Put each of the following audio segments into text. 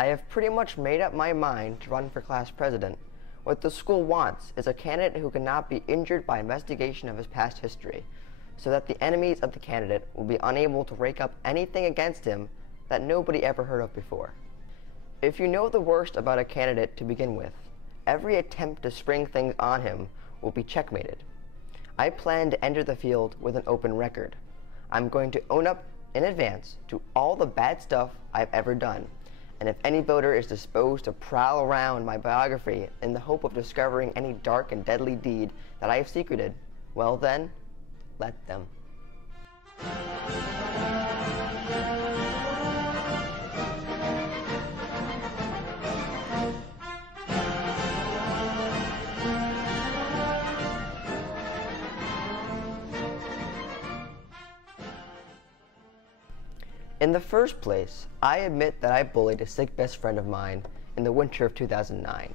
I have pretty much made up my mind to run for class president. What the school wants is a candidate who cannot be injured by investigation of his past history, so that the enemies of the candidate will be unable to rake up anything against him that nobody ever heard of before. If you know the worst about a candidate to begin with, every attempt to spring things on him will be checkmated. I plan to enter the field with an open record. I'm going to own up in advance to all the bad stuff I've ever done, and if any voter is disposed to prowl around my biography in the hope of discovering any dark and deadly deed that I have secreted, well then, let them. In the first place, I admit that I bullied a sick best friend of mine in the winter of 2009.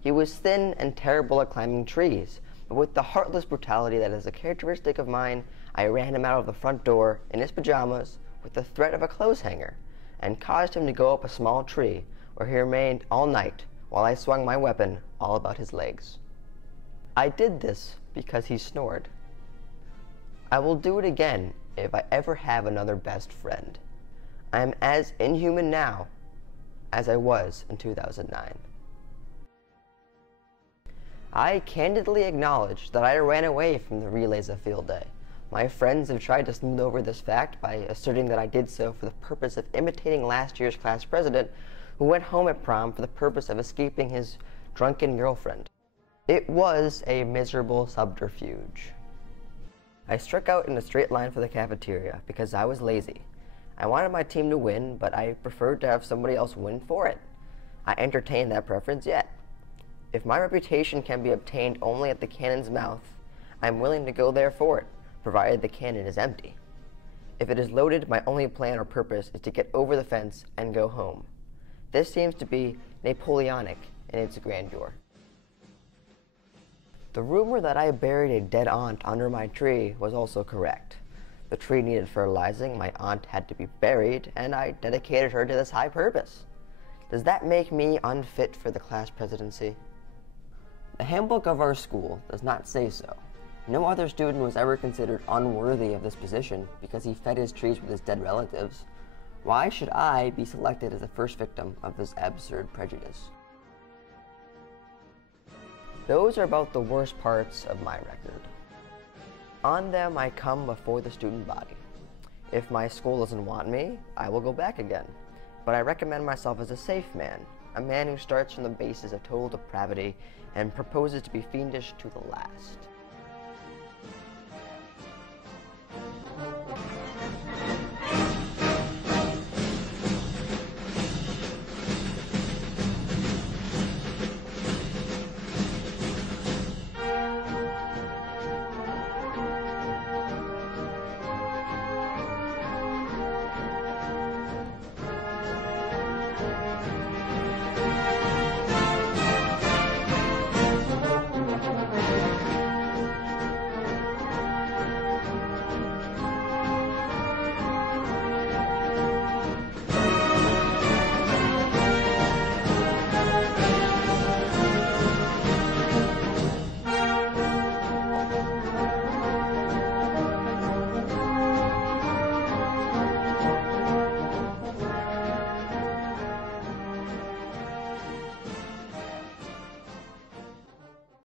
He was thin and terrible at climbing trees, but with the heartless brutality that is a characteristic of mine, I ran him out of the front door in his pajamas with the threat of a clothes hanger, and caused him to go up a small tree, where he remained all night while I swung my weapon all about his legs. I did this because he snored. I will do it again if I ever have another best friend. I am as inhuman now as I was in 2009. I candidly acknowledge that I ran away from the relays of field day. My friends have tried to smooth over this fact by asserting that I did so for the purpose of imitating last year's class president, who went home at prom for the purpose of escaping his drunken girlfriend. It was a miserable subterfuge. I struck out in a straight line for the cafeteria because I was lazy. I wanted my team to win, but I preferred to have somebody else win for it. I entertain that preference yet. If my reputation can be obtained only at the cannon's mouth, I am willing to go there for it, provided the cannon is empty. If it is loaded, my only plan or purpose is to get over the fence and go home. This seems to be Napoleonic in its grandeur. The rumor that I buried a dead aunt under my tree was also correct. The tree needed fertilizing, my aunt had to be buried, and I dedicated her to this high purpose. Does that make me unfit for the class presidency? The handbook of our school does not say so. No other student was ever considered unworthy of this position because he fed his trees with his dead relatives. Why should I be selected as the first victim of this absurd prejudice? Those are about the worst parts of my record. On them I come before the student body. If my school doesn't want me, I will go back again. But I recommend myself as a safe man, a man who starts from the basis of total depravity and proposes to be fiendish to the last.